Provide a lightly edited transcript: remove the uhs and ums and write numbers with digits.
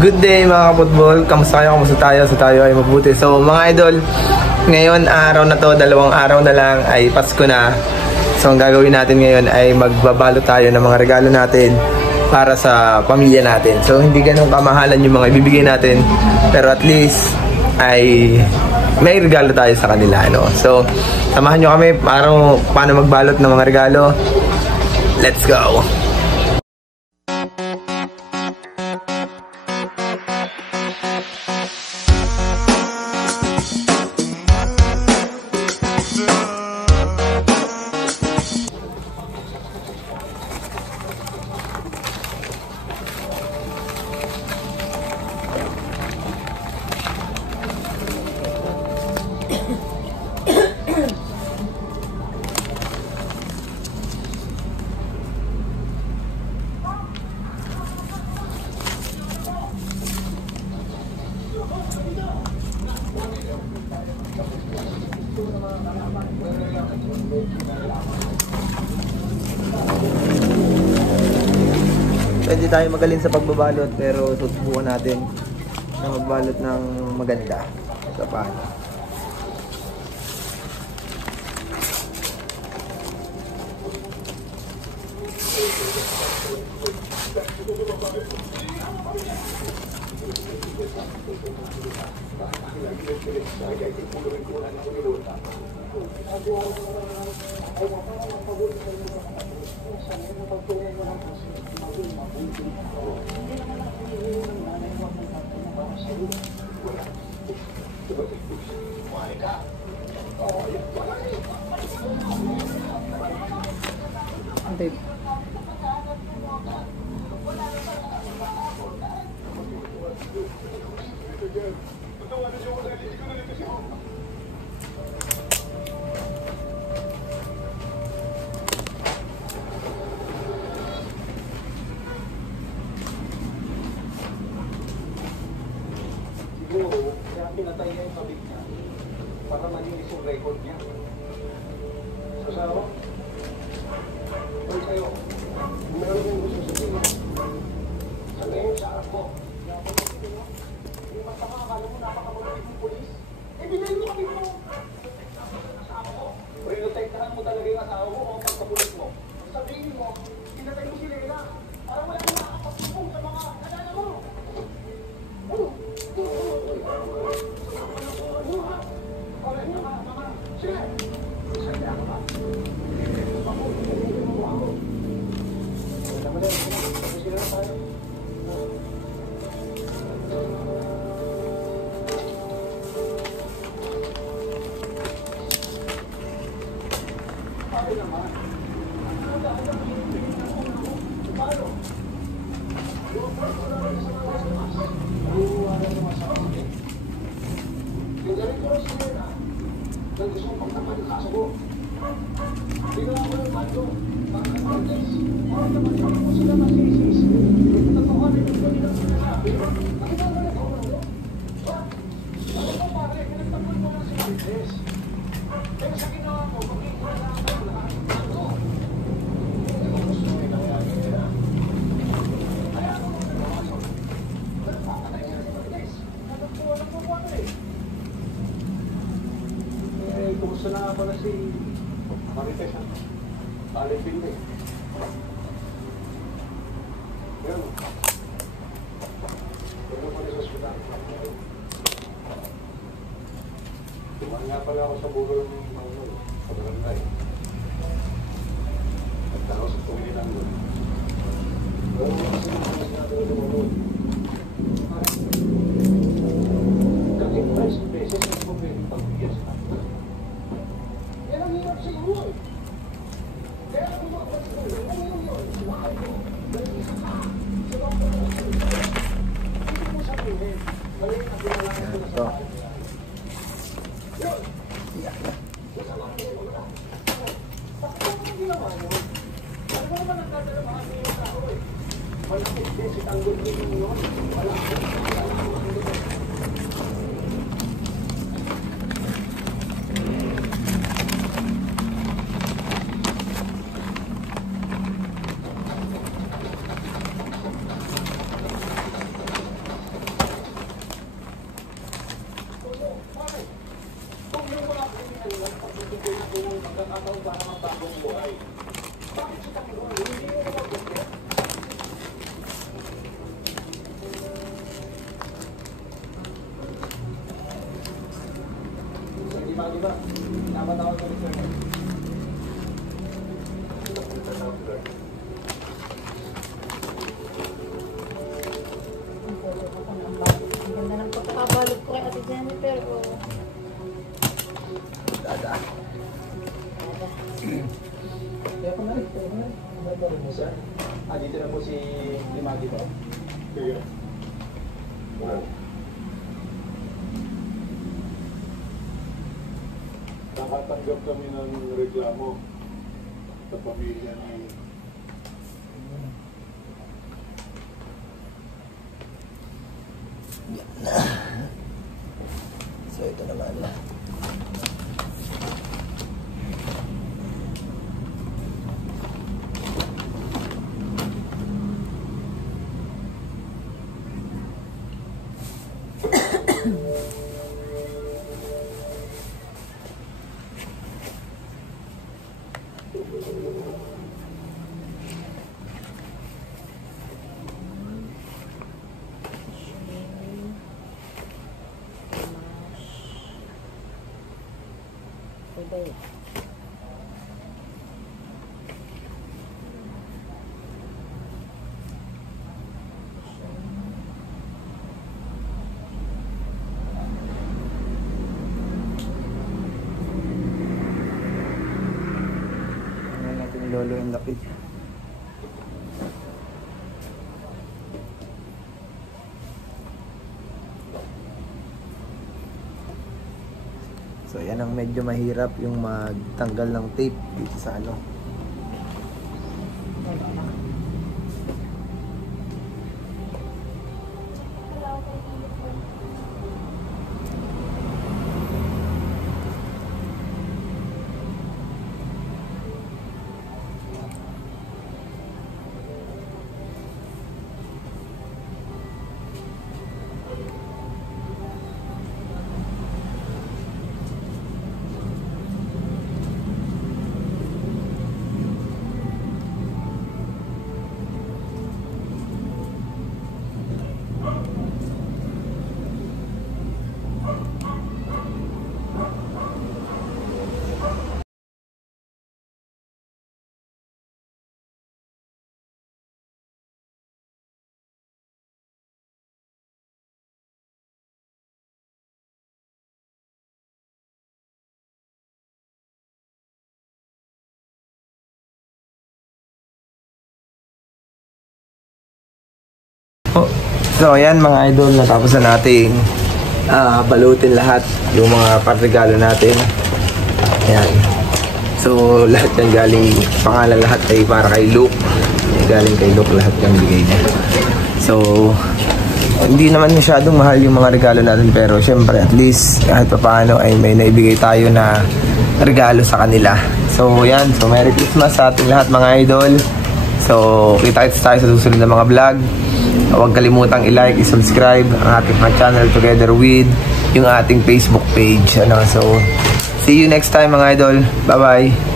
Good day mga kaputbol, kamusta kayo? Kamusta tayo? So tayo ay mabuti. So mga idol, ngayon araw na to, dalawang araw na lang ay Pasko na. So ang gagawin natin ngayon ay magbabalo tayo ng mga regalo natin para sa pamilya natin. So hindi ganun kamahalan yung mga ibibigay natin, pero at least ay may regalo tayo sa kanila, no? So samahan nyo kami paano magbalot ng mga regalo. Let's go! Hindi tayo magaling sa pagbabalot, pero susubukan natin na magbalot ng maganda sa paano. Kaya pinatay niya yung kabig niya para malinis yung record niya. So sa ako, ulit kayo, meron yung gusto sabihin. Sa ngayon, sa harap ko, yung magtama, akala mo napakamulit ng polis. Eh, bilay mo kami mo. Asawa ko. Prinotektahan mo talaga yung asawa mo o ang pagkapulis mo. Sabihin mo, pinatay mo si Leila. Para wala kang nakakapagpapong sa mga nadala mo. Kumusta na pala si Marites, ha? Alipin eh. Yan. Yan pala sa ospital. Tumahan nga pala ako sa burol ng sa barangay. At ako sa tumilinan doon. Pero kasi natin lumunod. Kahit price beses ang pwedeng pagbigyan sa akin. Yan ang hirap sa inyo eh. Kaya kung makapagpapagpapag, ano yun yun? Mahal mo. Dahil isa ka. Sa mga pagpapagpapag. Hindi mo sabihin. Mali na pinalangin ko na sa akin. Yun. Masama ko yun. Bakit mo kung ginawa mo? Ano mo naman nagdadala mga mga tao eh? Malapit din si Tanggol din yun, no? Lima, di ba? Tama na ako sa return. Ang ganda ng pagkakabalot ko kay Ate Jennifer. Dada. Kaya ko na rin. Dito mo, sir. Dito na po si Limagi ba? Sige. Nakatanggap kami ng reklamo sa pamilya ni So ito naman. Today. Tingnan natin yung lolo yung lapid. So yan ang medyo mahirap yung magtanggal ng tape dito sa ano. So ayan mga idol, natapos na nating balutin lahat yung mga panregalo natin. Ayan. So lahat yan galing, pangalan lahat ay para kay Luke. Galing kay Luke lahat yung bigay niya. So hindi naman masyadong mahal yung mga regalo natin, pero syempre at least kahit paano ay may naibigay tayo na regalo sa kanila. So yan, so Merry Christmas sa ating lahat mga idol. So kita-kits tayo sa susunod na mga vlog. Huwag kalimutang i-like, i-subscribe ang ating channel together with yung ating Facebook page. So see you next time mga idol. Bye bye.